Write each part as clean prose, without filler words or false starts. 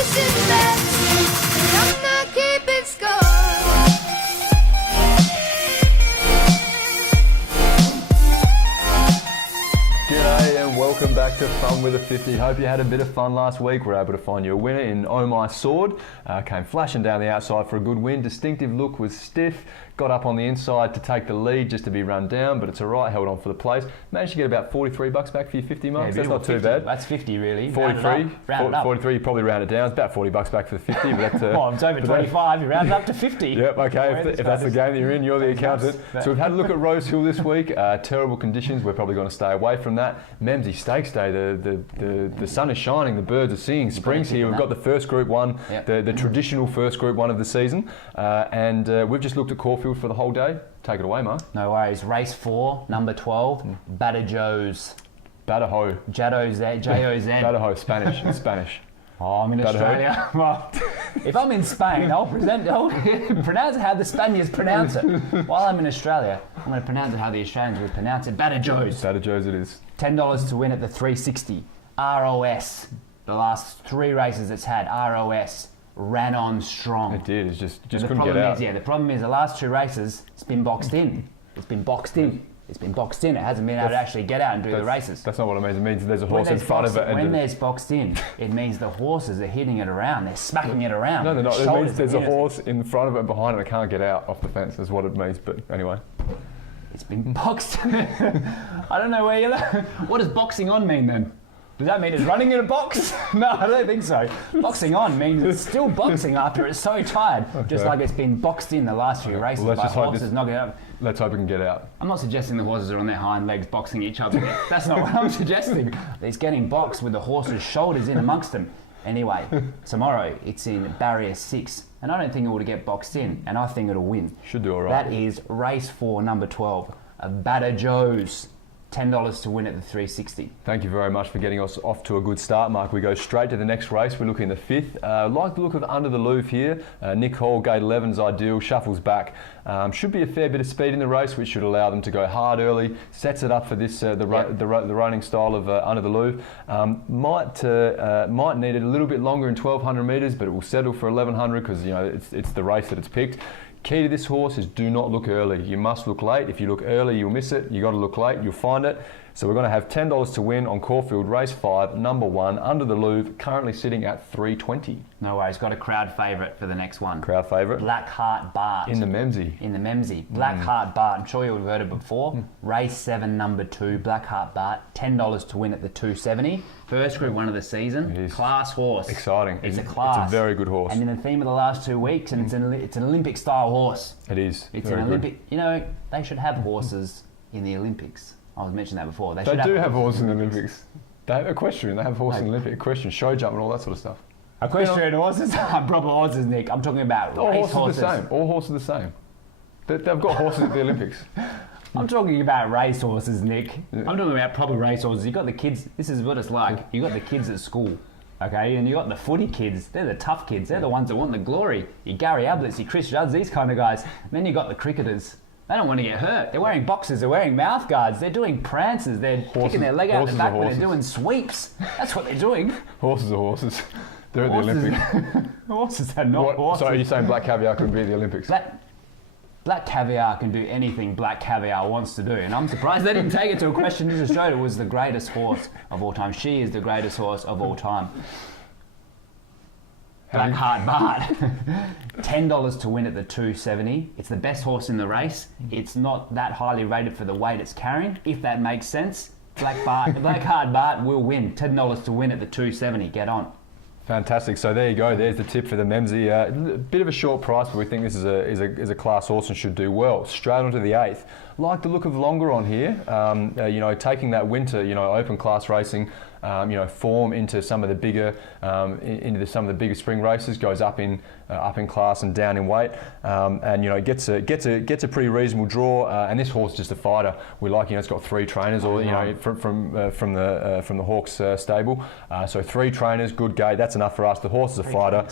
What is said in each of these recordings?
chasing bets, and I'm not keeping score. G'day and welcome back to Fun with a 50. Hope you had a bit of fun last week. We're able to find you a winner in Oh My Sword. Came flashing down the outside for a good win. Distinctive look, was stiff. Got up on the inside to take the lead just to be run down, but it's all right, held on for the place. Managed to get about $43 back for your 50 marks. Yeah, that's not 50. too bad. That's 50 really. 43, round it up. 43, you probably round it down. It's about $40 back for the 50. But that's, Oh, it's over 25, you round it up to 50. Yep, okay, if that's the game that you're in, you're the accountant. So we've had a look at Rose Hill this week. Terrible conditions, we're probably going to stay away from that. Memsie Stakes Day, the sun is shining, the birds are singing, spring's here. We've got the first Group 1, the traditional first Group 1 of the season. And we've just looked at Caulfield for the whole day. Take it away, Mark. No worries. Race 4, number 12, Badajoz. Badajoz. J-O-Z. Badajoz, Spanish. It's Spanish. Oh, I'm in Australia. Well, if I'm in Spain, I'll pronounce it how the Spaniards pronounce it. While I'm in Australia, I'm going to pronounce it how the Australians would pronounce it. Badajoz. Badajoz it is. $10 to win at the 360. ROS. The last 3 races it's had, ROS. Ran on strong. It did. It just couldn't get out. The problem is the last 2 races, it's been boxed in. It's been boxed in. It hasn't been able to actually get out and do the races. That's not what it means. It means there's a horse in front of it. When there's boxed in, it means the horses are hitting it around. They're smacking it around. No, they're not. It means there's a horse in front of it and behind it that can't get out off the fence. Is what it means. But anyway. It's been boxed. I don't know where you're... What does boxing on mean then? Does that mean it's running in a box? No, I don't think so. Boxing on means it's still boxing after it's so tired. Okay. Just like it's been boxed in the last few races by horses knocking out. Let's hope it can get out. I'm not suggesting the horses are on their hind legs boxing each other. That's not what I'm suggesting. It's getting boxed with the horses' shoulders in amongst them. Anyway, tomorrow it's in barrier 6. And I don't think it will get boxed in. And I think it'll win. Should do all right. That is race 4, number 12. Badajoz. $10 to win at the 360. Thank you very much for getting us off to a good start, Mark. We go straight to the next race. We're looking at the 5th. Like the look of Under the Louvre here. Nick Hall, gate 11's ideal, shuffles back. Should be a fair bit of speed in the race, which should allow them to go hard early. Sets it up for this the running style of Under the Louvre. Might need it a little bit longer in 1200 metres, but it will settle for 1100 because it's the race that it's picked. Key to this horse is do not look early. You must look late. If you look early, you'll miss it. You've got to look late, you'll find it. So we're going to have $10 to win on Caulfield Race 5, number 1, Under the Louvre, currently sitting at $3.20. No worries, got a crowd favourite for the next one. Crowd favourite? Black Heart Bart. In the Memsie. Black Heart Bart, I'm sure you've heard it before. Race 7, number 2, Black Heart Bart, $10 to win at the 270. First Group 1 of the season. It is. Class horse. Exciting. It's a class. It's a very good horse. And in the theme of the last 2 weeks, and it's an Olympic-style horse. It is. It's very an Olympic... Good. You know, they should have horses in the Olympics. I was mentioning that before. They do have horses in the Olympics. They have equestrian. They have horses in the Olympics. Equestrian, show jump and all that sort of stuff. Equestrian horses? Proper horses, Nick. I'm talking about race horses. All horses are the same. They've got horses at the Olympics. I'm talking about race horses, Nick. Yeah. I'm talking about proper race horses. You got the kids. This is what it's like. You got the kids at school, okay, and you got the footy kids. They're the tough kids. They're the ones that want the glory. You Gary Abletts, you Chris Judds, these kind of guys. And then you got the cricketers. They don't want to get hurt. They're wearing boxes. They're wearing mouth guards. They're doing prances. They're kicking their leg out the back when they're doing sweeps. That's what they're doing. Horses are horses. They're at the Olympics. Horses are not horses. So are you saying Black Caviar couldn't be at the Olympics? Black Caviar can do anything Black Caviar wants to do, and I'm surprised they didn't take it to a question who just showed it was the greatest horse of all time. She is the greatest horse of all time. Black Heart Bart. $10 to win at the 270. It's the best horse in the race. It's not that highly rated for the weight it's carrying, if that makes sense. Black Heart Bart will win. $10 to win at the 270. Get on. Fantastic. So there you go. There's the tip for the Memsie. A bit of a short price, but we think this is a class horse and should do well. Straight on to the 8th. Like the look of Longer on here. Taking that winter, open class racing, form into some of the bigger, some of the bigger spring races. Goes up in class and down in weight, and gets a pretty reasonable draw. And this horse is just a fighter. We like, it's got 3 trainers, or from the Hawks stable. So 3 trainers, good gate. That's enough for us. The horse is a fighter.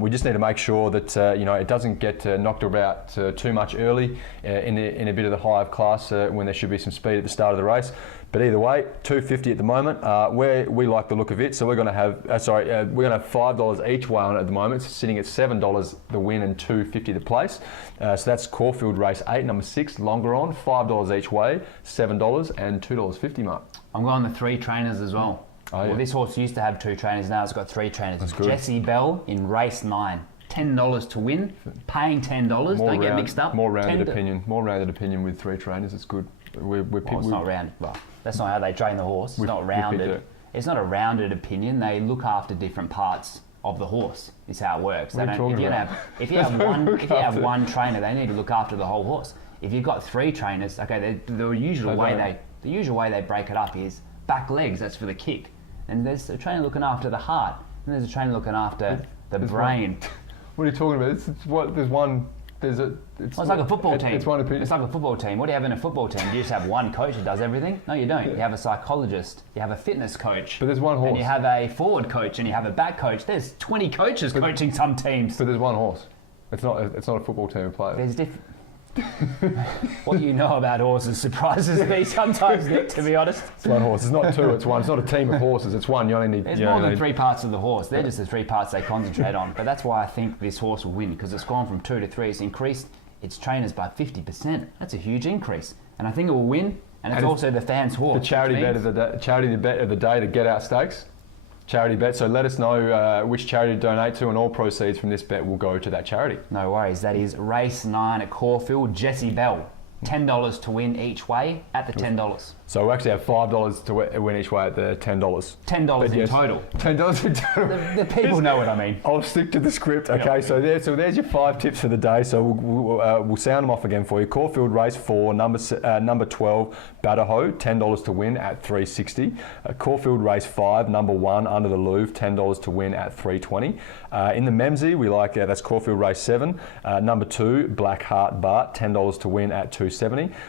We just need to make sure that it doesn't get knocked about too much early in a bit of the high of class when there should be some speed at the start of the race. But either way, $2.50 at the moment. Where we like the look of it, so we're going to have we're going to have $5 each way on it at the moment. It's sitting at $7 the win and $2.50 the place. So that's Caulfield race 8, number 6, longer on, $5 each way, $7 and $2.50, Mark. I'm going the 3 trainers as well. Oh, yeah. Well, this horse used to have 2 trainers, now it's got 3 trainers. That's good. Jesse Bell in race 9. $10 to win, paying $10. Don't get mixed up. More rounded opinion. More rounded opinion with 3 trainers. It's good. It's not round. Well, that's not how they train the horse. It's not rounded. It's not a rounded opinion. They look after different parts of the horse. Is how it works. What are you talking about? If you have one trainer, they need to look after the whole horse. If you've got 3 trainers, okay, the usual way they break it up is back legs. That's for the kick, and there's a trainer looking after the heart, and there's a trainer looking after the brain. What are you talking about? It's like a football team. It's one opinion. It's like a football team. What do you have in a football team? Do you just have one coach who does everything? No, you don't. You have a psychologist. You have a fitness coach. But there's one horse. And you have a forward coach, and you have a back coach. There's 20 coaches coaching some teams. But there's one horse. It's not a football team of players. There's different. What you know about horses surprises me sometimes, Nick, to be honest. It's one horse. It's not 2, it's 1. It's not a team of horses, it's 1. You only need... There's more than 3 parts of the horse. They're just the 3 parts they concentrate on. But that's why I think this horse will win, because it's gone from 2 to 3. It's increased its trainers by 50%. That's a huge increase. And I think it will win, and it's also the fans' horse. The charity bet of the day, the Get Out Stakes. Charity bet. So let us know which charity to donate to, and all proceeds from this bet will go to that charity. No worries. That is race 9 at Caulfield. Jesse Bell. $10 to win each way at the $10. So we actually have $5 to win each way at the $10. $10 in total. $10 in total. The people know what I mean. I'll stick to the script. Okay, so there's your 5 tips for the day. So we'll sound them off again for you. Caulfield race 4, number 12, Badajoe, $10 to win at $3.60. Caulfield race 5, number 1, Under the Louvre, $10 to win at $3.20. In the Memsey, we like that's Caulfield race 7, number 2, Black Heart Bart, $10 to win at $2.70.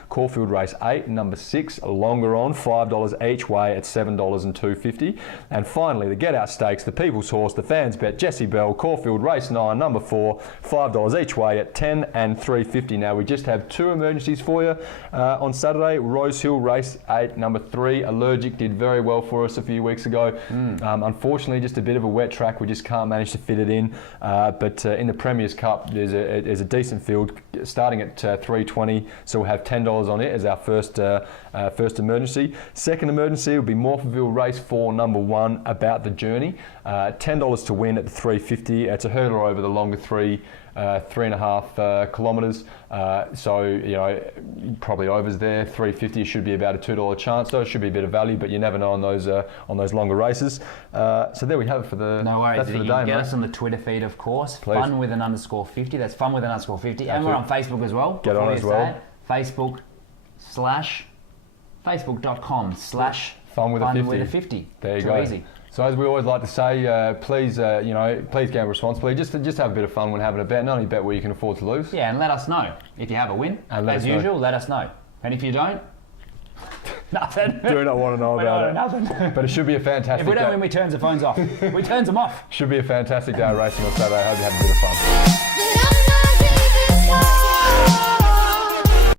Caulfield race 8, number 6, longer on, $5 each way at $7 and $2.50. And finally, the Get Out Stakes, the People's Horse, the fans bet, Jesse Bell, Caulfield race 9, number 4, $5 each way at $10 and $3.50. Now we just have 2 emergencies for you on Saturday. Rose Hill race 8, number 3, Allergic, did very well for us a few weeks ago. Unfortunately, just a bit of a wet track. We just can't manage to fit it in. But in the Premier's Cup, there's a decent field starting at $3.20. So we'll have $10 on it as our first emergency. Second emergency will be Morpheville race 4, number 1, About the Journey. $10 to win at the $3.50. It's a hurdler over the longer 3.5 kilometres. So, you know, probably overs there. $3.50 should be about a $2 chance. So it should be a bit of value, but you never know on those longer races. So there we have it for the. No worries. That's for the you day, can get mate. us on the Twitter feed, of course. Please. Fun with an _50. That's fun with an _50. And we're on Facebook as well. Get on as well. Facebook.com/fun with a 50. There you Too go. easy. So as we always like to say, please gamble responsibly. Just have a bit of fun when having a bet. Not only bet where you can afford to lose. Yeah, and let us know if you have a win. And as usual, let us know. And if you don't, nothing. Do not want to know about it. Nothing. But it should be a fantastic If we don't day. win, we turn the phones off. We turn them off. Should be a fantastic day of racing on Saturday. I hope you have a bit of fun.